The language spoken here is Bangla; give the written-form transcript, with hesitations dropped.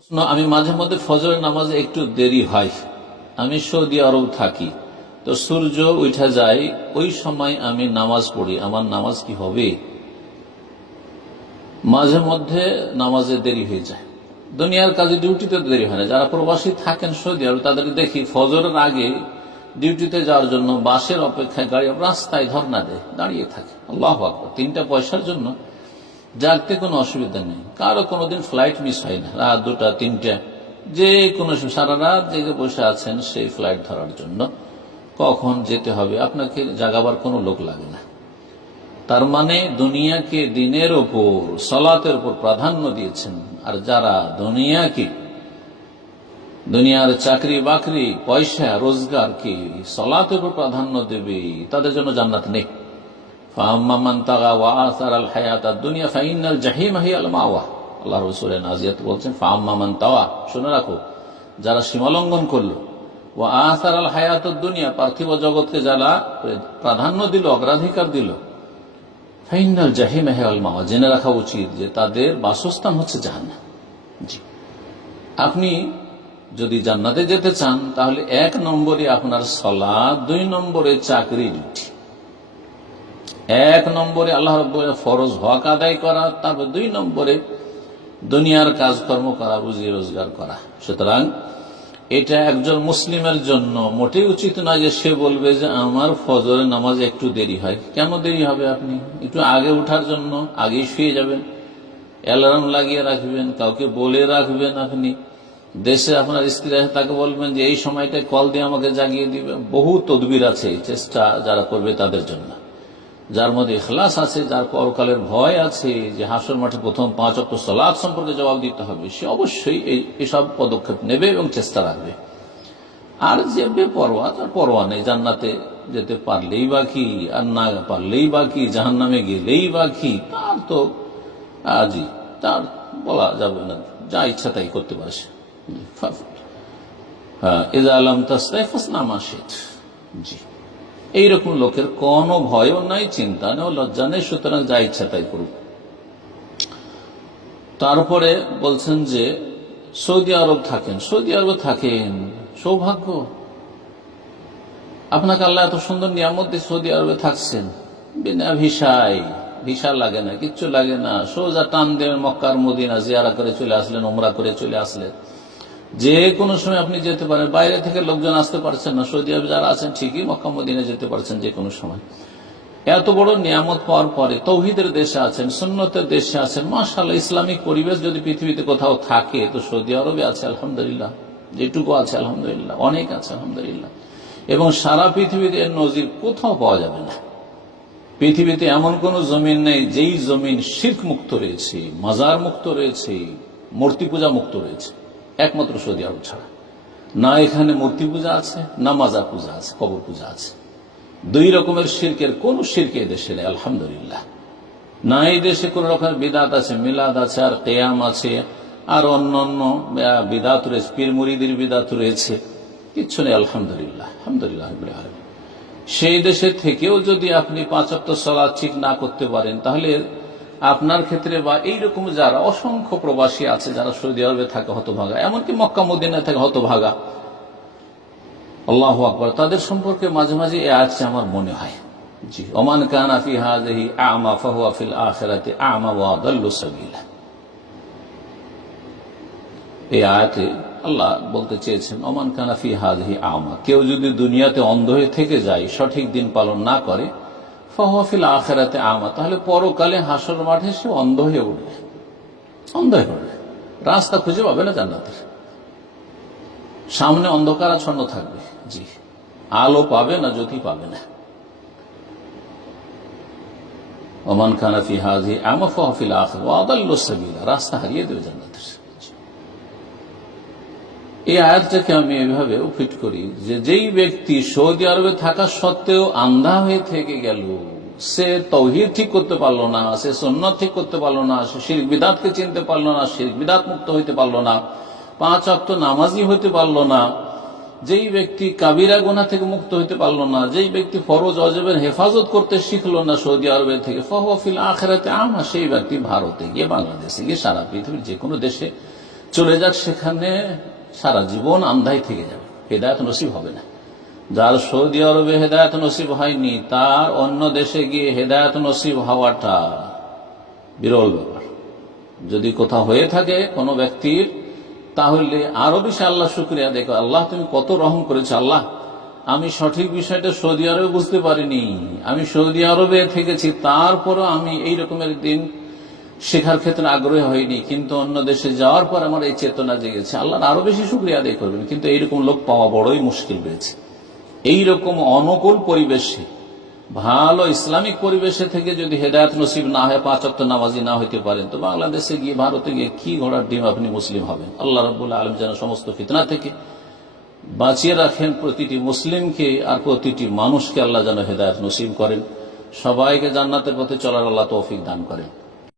প্রশ্ন, আমি মাঝে মধ্যে ফজরের নামাজে একটু দেরি হয়। আমি সৌদি আরব থাকি, তো সূর্য উঠে যায়, ওই সময় আমি নামাজ পড়ি, আমার নামাজ কি হবে? মাঝে মধ্যে নামাজে দেরি হয়ে যায়। দুনিয়ার কাজে ডিউটিতে দেরি হয় না। যারা প্রবাসী থাকেন সৌদি আরব, তাদেরকে দেখি ফজরের আগে ডিউটিতে যাওয়ার জন্য বাসের অপেক্ষায় গাড়ি রাস্তায় ধর্ণা দেয়, দাঁড়িয়ে থাকে। আল্লাহু আকবার। 3টা পয়সার জন্য জাগতে কোনো অসুবিধা নেই। কারো কোনোদিন ফ্লাইট মিস হয় না। রাত 2টা 3টা যে কোনো সারা রাত জেগে বসে আছেন সেই ফ্লাইট ধরার জন্য। কখন যেতে হবে আপনাকে জাগাবার কোনো লোক লাগে না। তার মানে দুনিয়াকে দিনের ওপর, সালাতের উপর প্রাধান্য দিয়েছেন। আর যারা দুনিয়াকে, দুনিয়ার চাকরি বাকরি পয়সা রোজগারকে সালাতের উপর প্রাধান্য দেবে, তাদের জন্য জান্নাত নেই। আল্লাহ রাসূল নাজিয়াতে বলছেন, ফাআম্মান তাওয়া, শুনে রাখো, যারা সীমালঙ্ঘন করলো, ওয়া আসার আল হায়াতুদ দুনিয়া, পার্থিব জগৎকে যারা প্রাধান্য দিল, অগ্রাধিকার দিল, ফাইনাল জাহিম হিয়াল মাওয়া, জেনে রাখা উচিত যে তাদের বাসস্থান হচ্ছে জাহান্নাম। জি, আপনি যদি জান্নাতে যেতে চান তাহলে 1 নম্বরে আপনার সালাত, 2 নম্বরে চাকরি ডিউটি। 1 নম্বরে আল্লাহ রাব্বুল ফরজ হক আদায় করা, তারপর 2 নম্বরে দুনিয়ার কাজকর্ম করা, রুজি রোজগার করা। সুতরাং এটা একজন মুসলিমের জন্য মোটেই উচিত নয় যে সে বলবে যে আমার ফজরের নামাজ একটু দেরি হয়। কেন দেরি হবে? আপনি একটু আগে উঠার জন্য আগেই শুয়ে যাবেন, অ্যালার্ম লাগিয়ে রাখবেন, কাউকে বলে রাখবেন। আপনি দেশে আপনার স্ত্রী আছে, তাকে বলবেন যে এই সময়টায় কল দিয়ে আমাকে জাগিয়ে দিবে। বহু তদবির আছে, চেষ্টা যারা করবে তাদের জন্য, যার মধ্যে ইখলাস আছে, যার পরকালের ভয় আছে, যে হাসর মাঠে প্রথম 5 ওয়াক্ত সালাত সম্পর্কে জবাব দিতে হবে, সে অবশ্যই এসব পদক্ষেপ নেবে এবং চেষ্টা রাখবে। আর যে বেপরোয়া, তার পরোয়া নেই, জান্নাতে যেতে পারলেই বাকি, আর না পারলেই বাকি, জাহান্নামে গেলেই বাকি, তার তো জি, তার বলা যাবে না, যা ইচ্ছা তাই করতে পারে সে। ইযা লাম তাস্তাহি ফাসনা মা শি'ত। জি, এইরকম লোকের কোনো ভয়ও নাই, চিন্তা নেই, লজ্জা নেই, সুতরাং যা ইচ্ছা তাই করুক। তারপরে বলছেন যে সৌদি আরব থাকেন, সৌদি আরবে থাকেন, সৌভাগ্য আপনাকে, আল্লাহ এত সুন্দর নিয়ামত দিয়ে সৌদি আরবে থাকছেন, বিনা ভিসায়, ভিসা লাগে না, কিচ্ছু লাগে না, সোজা টান দেবেন মক্কার মদিনা, জিয়ারা করে চলে আসলেন, উমরা করে চলে আসলেন, যে কোনো সময় আপনি যেতে পারেন। বাইরে থেকে লোকজন আসতে পারছেন না, সৌদি আরবে যারা আছেন ঠিকই মক্কা মদিনা যেতে পারছেন যে কোনো সময়। এত বড় নিয়ামত পাওয়ার পরে তৌহিদের দেশে আছেন, সুন্নতের দেশে আছেন, মাশাআল্লাহ। ইসলামিক পরিবেশ যদি পৃথিবীতে কোথাও থাকে তো সৌদি আরবে আছে, আলহামদুলিল্লাহ। যেটুকু আছে আলহামদুলিল্লাহ, অনেক আছে আলহামদুলিল্লাহ। এবং সারা পৃথিবীতে এর নজির কোথাও পাওয়া যাবে না। পৃথিবীতে এমন কোন জমিন নেই যেই জমিন শিরক মুক্ত রয়েছে, মাজার মুক্ত রয়েছে, মূর্তি পূজা মুক্ত রয়েছে, একমাত্র সৌদি আরব ছাড়া। না এখানে মূর্তি পূজা আছে, না মাজার পূজা আছে, কবর পূজা আছে। 2 রকমের শিরকের কোন শিরক এই দেশে নেই আলহামদুলিল্লাহ। না এই দেশে কোন রকমের বিদাত আছে, মিলাদ আছে, আর কিয়াম আছে, আর অন্যান্য বিদাত রয়েছে, পীর মুরিদের বিদাত রয়েছে, কিচ্ছু নেই আলহামদুলিল্লাহ। আলহামদুলিল্লাহ। সেই দেশে থেকেও যদি আপনি 5 ওয়াক্ত সালাত ঠিক না করতে পারেন, তাহলে আপনার ক্ষেত্রে বা এইরকম যারা অসংখ্য প্রবাসী আছে যারা সৌদি আরবে থাকে হতভাগা, এমনকি মক্কা মদিনায় থাকে হতভাগা, আল্লাহু আকবার, তাদের সম্পর্কে মাঝে মাঝে এই আয়াতটি আমার মনে হয়। জি, ওমান কানা ফি হাযিহি আ'মা ফাহুয়া ফিল আখিরাতি আ'মা ওয়া আদাল্লু সাবিলা। এই আয়াতে আল্লাহ বলতে চেয়েছেন, ওমান কানা ফি হাযিহি আ'মা, কেউ যদি দুনিয়াতে অন্ধ হয়ে থেকে যায়, সঠিক দিন পালন না করে, ফাহুয়া ফিল আখিরাতি আ'মা, তাহলে পরকালে হাসর মাঠে সে অন্ধ হয়ে উঠবে, অন্ধ হয়ে উঠবে, রাস্তা খুঁজে পাবে না জান্নাতের। সামনে অন্ধকারাচ্ছন্ন থাকবে, জি, আলো পাবে না, জ্যোতি পাবে না। ওমান কানা ফি হাযিহি আ'মা ফাহুয়া ফিল আখিরাতি ওয়া আদাল্লু সাবিলা, রাস্তা হারিয়ে দেবে জান্নাতের। এই আয়াতটাকে আমি এভাবে ফিট করি যে যেই ব্যক্তি সৌদি আরবে থাকা সত্ত্বেও আন্ধা হয়ে থেকে গেল, সে তাওহীদ ঠিক করতে পারলো না, সে সুন্নাত ঠিক করতে পারলো না, সে শিরক বিদআতকে চিনতে পারলো না, শিরক বিদআত মুক্ত হইতে পারলো না, 5 ওয়াক্ত নামাজি হইতে পারলো না, যেই ব্যক্তি কাবিরা গুনাহ থেকে মুক্ত হইতে পারলো না, যেই ব্যক্তি ফরজ ওয়াজিবের হেফাজত করতে শিখলো না সৌদি আরবে থেকে, ফাহুয়া ফিল আখিরাতি আ'মা, সেই ব্যক্তি ভারতে গিয়ে, বাংলাদেশে গিয়ে, সারা পৃথিবীর যে কোনো দেশে চলে যাক সেখানে, সারা জীবন আন্ধাই থেকে যাবে, হেদায়েত নসিব হবে না। যার সৌদি আরবে হেদায়েত নসিব হয়নি তার অন্য দেশে গিয়ে হেদায়েত নসিব হওয়াটা বিরল ব্যাপার। যদি কোথাও হয়ে থাকে কোনো ব্যক্তির, তাহলে আরো বেশি আল্লাহ শুকরিয়া দেখো, আল্লাহ তুমি কত রহম করেছো। আল্লাহ, আমি সঠিক বিষয়টা সৌদি আরবে বুঝতে পারিনি, আমি সৌদি আরবে থেকেছি, তারপরও আমি এই রকমের দিন শেখার ক্ষেত্রে আগ্রহী হয়নি, কিন্তু অন্য দেশে যাওয়ার পর আমার এই চেতনা জেগেছে। আল্লাহর আরো বেশি শুকরিয়া আদায় করবেন। কিন্তু এইরকম লোক পাওয়া বড়ই মুশকিল হয়েছে। এইরকম অনুকূল পরিবেশে, ভালো ইসলামিক পরিবেশে থেকে যদি হেদায়েত নসিব না হয়, 5 ওয়াক্ত নামাজি না হইতে পারেন, তো বাংলাদেশে গিয়ে, ভারতে গিয়ে কি ঘোড়ার ডিম আপনি মুসলিম হবেন। আল্লাহ রাব্বুল আলামিন যেন সমস্ত ফিতনা থেকে বাঁচিয়ে রাখেন প্রতিটি মুসলিমকে, আর প্রতিটি মানুষকে আল্লাহ যেন হেদায়েত নসিব করেন। সবাইকে জান্নাতের পথে চলার আল্লাহ তৌফিক দান করেন।